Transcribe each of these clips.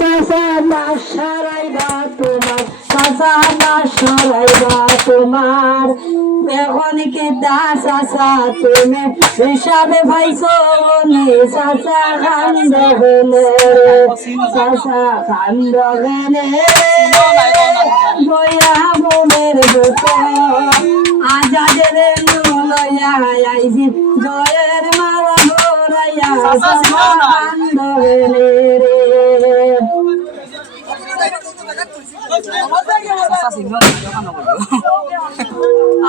চাচা না সারাইবা তোমার চাচা না সারাইবা তোমার। এখন কি দা চাচা তুমি হিসাবে ভাইছো নি চাচা কান্দ হলে চাচা কান্দ হলে বয়া মনের বুক আজাদের লয়া আইছি জয়ের মালা ঘোরাইয়া চাচা কান্দ হলে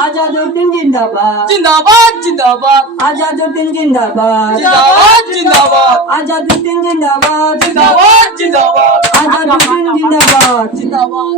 আজাদুদ্দিন জিন্দাবাদ জিন্দাবাদ জিন্দাবাদ আজাদুদ্দিন জিন্দাবাদ জিন্দাবাদ জিন্দাবাদ আজাদুদ্দিন জিন্দাবাদ জিন্দাবাদ জিন্দাবাদ আজাদুদ্দিন জিন্দাবাদ জিন্দাবাদ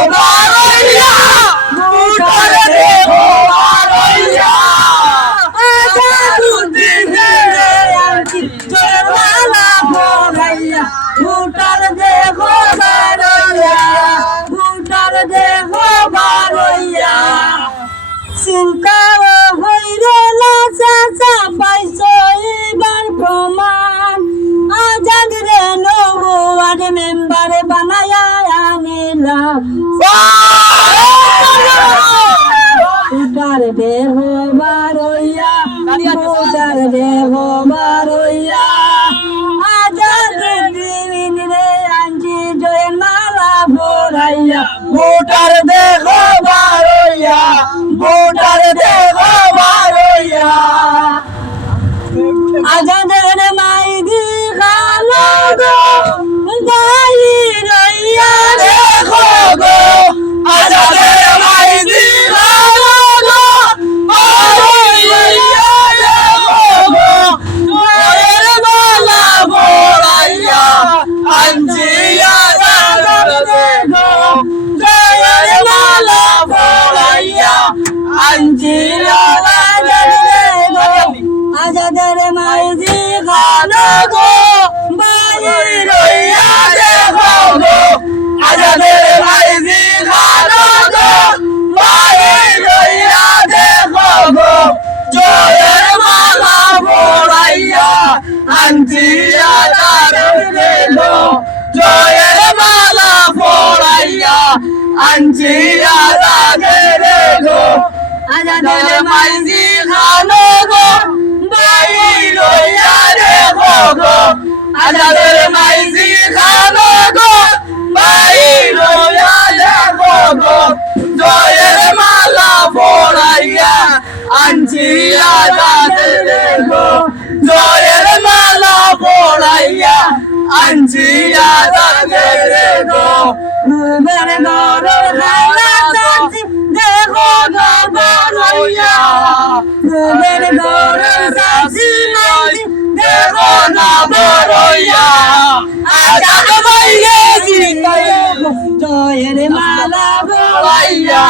বারইয়া মোদার দেহ। আজাদের মাইজি খালো গো বাই রইয়া দেখো গো আজাদের মাইজি খালো গো বাই রইয়া দেখো গো জয়ের মালা ভোরাইয়া আন্টিয়া দারে গো জয়ের মালা ভোরাইয়া আন্টিয়া দারে গো আজাদের মাইজি খালো গো বাই রইয়া দেখো গো আজাদের মাইজি খালো গো বাই রইয়া দেখো গো জয়ের মালা ভোরাইয়া আনছিয়া দাদরে গো। জয়ের মালা ভোরাইয়া আনছিয়া দাদরে গো। গরর খালা চাচি দেখো গো বড়ইয়া রুবের গরর চাচি নাচি দেখো না বড়ইয়া। আজাদ বাইরে জিতাই জয়ের মালা ভোরাইয়া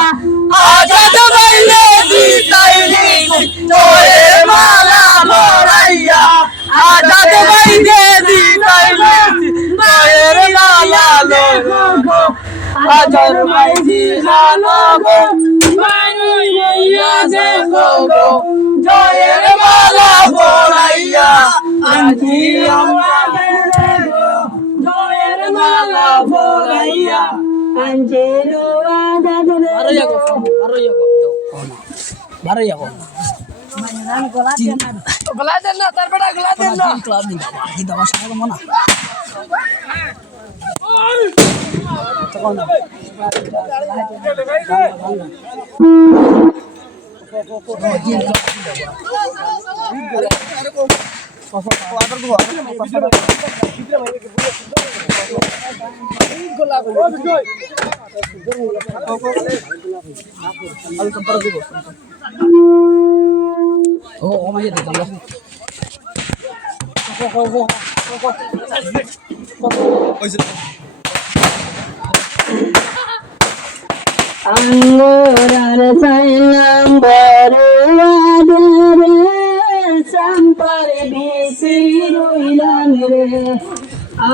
আজাদ বাইরে জিতাই জয়ের মালা ভোরাইয়া আজাদ বাইরে জিতাই জয়ের মালা লোগো আজাদ বাইরে দেখো গো জয়ের মালা ভোরাইয়া আনছি আমরা জয়ের মালা ভোরাইয়া আনছি বারো যাকো বারো যাকো বারো যাকো গলা দেন না তার বেটা গলা দেন না। ক্লাব জিন্দাবাদ জিন্দাবাদ সবাই মনা তখন ও ও মাইয়া দিতাম আঙ্গুরার সাইলাম বড়ুয়াদের সাম্পার বেশি রইলাম রে।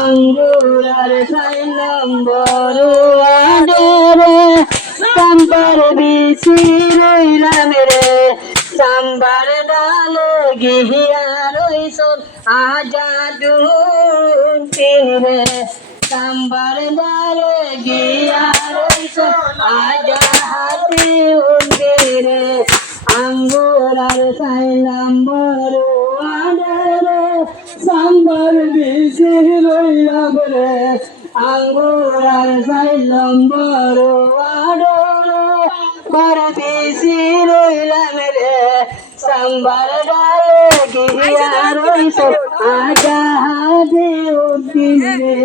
আঙ্গুরার সাইলাম বড়ুয়াদের সাম্পার বেশি রইলাম রে। সাম্বার ডাল গিহিয়া রইসন আজাদুন রে সাম্বার ডাল গিয়া রইসন আজাহাতি আঙ্গুরার সাইলাম বড়ুয়ারে সাম্বার বেশি রইলাম রে। আঙ্গুরার সাইলাম বড়ুয়ারে বড় বেশি রইলাম রে। সাম্বার ডালে গিয়া রইস আজাহাতি উন্দিরে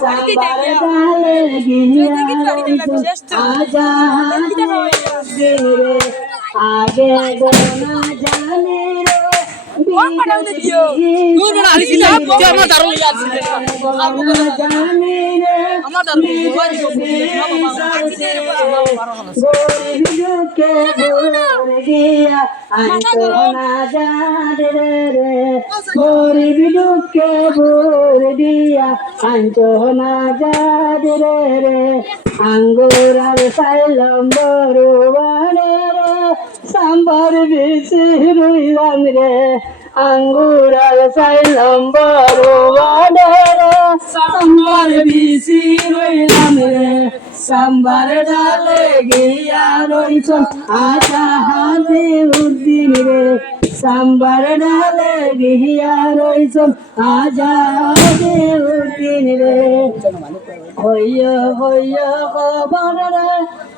সাম্বার ডালে গিয়া উন্দিরে আগে গোনা জানে রে। आगे दो न जाने দিয়া আন্তনা জানে রে গরিব দুঃখে ভরে দিয়া আন্তনা জানে রে আঙ্গুরার সাইলাম বড়ুয়ারে রে সাম্বার বেশি রইলাম রে। আঙ্গুরার সাইলাম বড়ুয়ারে রে। সাম্বার বেশি রইলাম রে। সাম্বার ডালে গিয়া রইছন আজা হাতে উদ্দিন রে। সাম্বার ডালে গিয়া রইছন আজা হাতে উদ্দিন রে। হইয় হইয় খবর রে।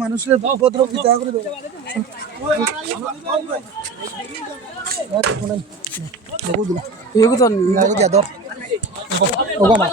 মানুষের উপদ্রব দিতে করে দেবো এগুলো তো ধর। ওগো মা।